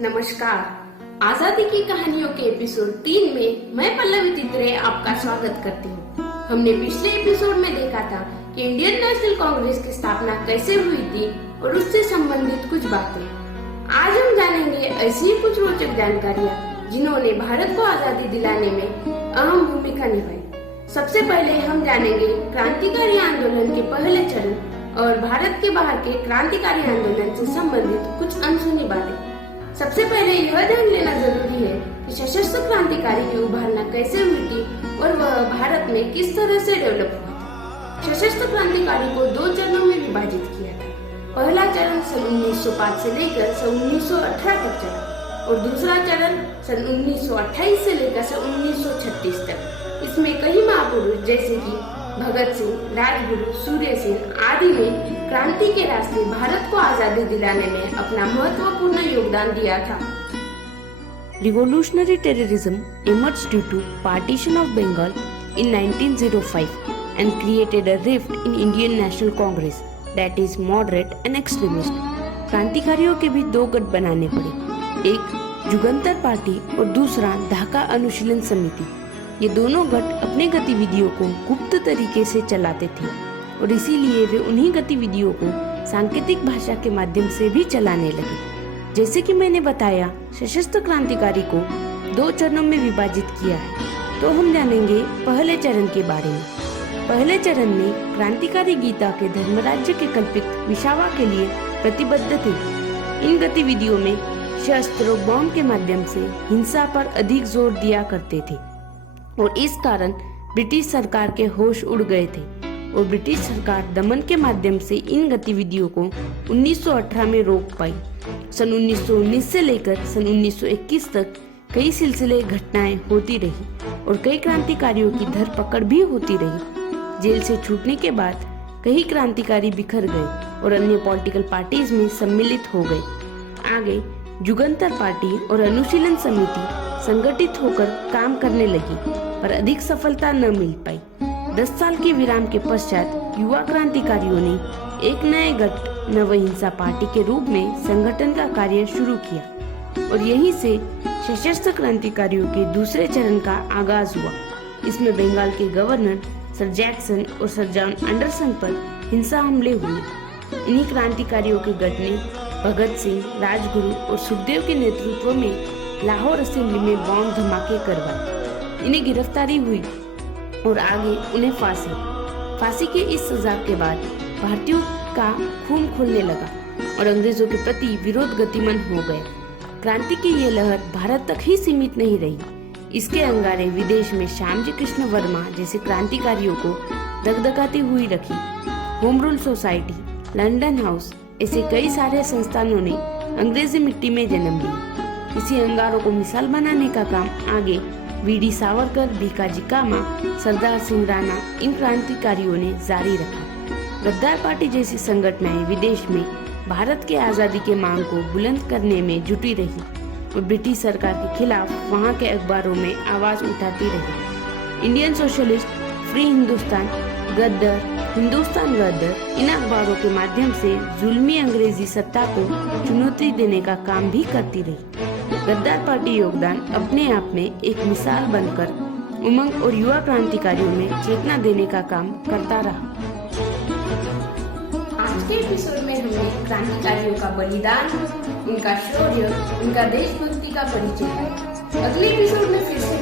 नमस्कार। आजादी की कहानियों के एपिसोड 3 में मैं पल्लवी तित्रे आपका स्वागत करती हूँ। हमने पिछले एपिसोड में देखा था कि इंडियन नेशनल कांग्रेस की स्थापना कैसे हुई थी और उससे संबंधित कुछ बातें। आज हम जानेंगे ऐसी ही कुछ रोचक जानकारियाँ जिन्होंने भारत को आजादी दिलाने में अहम भूमिका निभाई। सबसे पहले हम जानेंगे क्रांतिकारी आंदोलन के पहले चरण और भारत के बाहर के क्रांतिकारी आंदोलन से संबंधित कुछ अनसुनी बातें। सबसे पहले यह जान लेना जरूरी है कि सशस्त्र क्रांतिकारी की उभारना कैसे हुई थी और वह भारत में किस तरह से डेवलप हुआ था। सशस्त्र क्रांतिकारी को 2 चरणों में विभाजित किया था। पहला चरण सन 1905 से लेकर सन 1918 तक चला और दूसरा चरण सन 1928 से लेकर सन 1936 तक। इसमें कई महापुरुष जैसे कि भगत सिंह, राजगुरु, सूर्य सेन आदि ने क्रांति के रास्ते भारत को आजादी दिलाने में अपना महत्वपूर्ण योगदान दिया था। Revolutionary terrorism emerged due to partition of Bengal in 1905 and created a rift in Indian National Congress that is moderate and extremist. क्रांतिकारियों के भी 2 गठ बनाने पड़े, एक जुगंतर पार्टी और दूसरा ढाका अनुशीलन समिति। ये दोनों गठ अपने गतिविधियों को गुप्त तरीके से चलाते थे और इसीलिए वे उन्हीं गतिविधियों को सांकेतिक भाषा के माध्यम से भी चलाने लगे। जैसे कि मैंने बताया, सशस्त्र क्रांतिकारी को 2 चरणों में विभाजित किया है, तो हम जानेंगे पहले चरण के बारे में। पहले चरण में क्रांतिकारी गीता के धर्मराज्य के कल्पित विशावा के लिए प्रतिबद्ध थे। इन गतिविधियों में शस्त्र और बम के माध्यम से हिंसा पर अधिक जोर दिया करते थे और इस कारण ब्रिटिश सरकार के होश उड़ गए थे और ब्रिटिश सरकार दमन के माध्यम से इन गतिविधियों को 1918 में रोक पाई। सन 1919 से लेकर सन 1921 तक कई सिलसिले घटनाएं होती रही और कई क्रांतिकारियों की धरपकड़ भी होती रही। जेल से छूटने के बाद कई क्रांतिकारी बिखर गए और अन्य पॉलिटिकल पार्टीज में सम्मिलित हो गए। आगे जुगंतर पार्टी और अनुशीलन समिति संगठित होकर काम करने लगी, पर अधिक सफलता न मिल पाई। 10 साल के विराम के पश्चात युवा क्रांतिकारियों ने एक नए गठ नव हिंसा पार्टी के रूप में संगठन का कार्य शुरू किया और यहीं से सशस्त्र क्रांतिकारियों के दूसरे चरण का आगाज हुआ। इसमें बंगाल के गवर्नर सर जैक्सन और सर जॉन एंडरसन पर हिंसा हमले हुए। इन्हीं क्रांतिकारियों के गठ ने भगत सिंह, राजगुरु और सुखदेव के नेतृत्व में लाहौर असेंबली में बम धमाके करवाए। इन्हें गिरफ्तारी हुई और आगे उन्हें फांसी के इस सजा के बाद भारतीयों का खून खोलने लगा और अंग्रेजों के प्रति विरोध गतिमान हो गया। क्रांति की ये लहर भारत तक ही सीमित नहीं रही, इसके अंगारे विदेश में श्यामजी कृष्ण वर्मा जैसे क्रांतिकारियों को दगदगाती हुई रखी। Home rule society, London house ऐसे कई सारे संस्थानों ने अंग्रेजी मिट्टी में जन्म लिया। इसी अंगारों को मिसाल बनाने का काम आगे वीडी सावरकर, भीकाजी कामा, सरदार सिंह राणा इन क्रांतिकारियों ने जारी रखा। गद्दार पार्टी जैसी संगठनाएं विदेश में भारत के आजादी के मांग को बुलंद करने में जुटी रही और ब्रिटिश सरकार के खिलाफ वहां के अखबारों में आवाज उठाती रही। Indian socialist, free Hindustan, गद्दर, Hindustan गद्दर इन अखबारों के माध्यम से जुल्मी अंग्रेजी सत्ता को चुनौती देने का काम भी करती रही। गद्दार पार्टी योगदान अपने आप में एक मिसाल बनकर उमंग और युवा क्रांतिकारियों में चेतना देने का काम करता रहा। आज के एपिसोड में हमने क्रांतिकारियों का बलिदान, उनका शौर्य, उनका देशभक्ति का परिचय किया। अगले एपिसोड में फिर से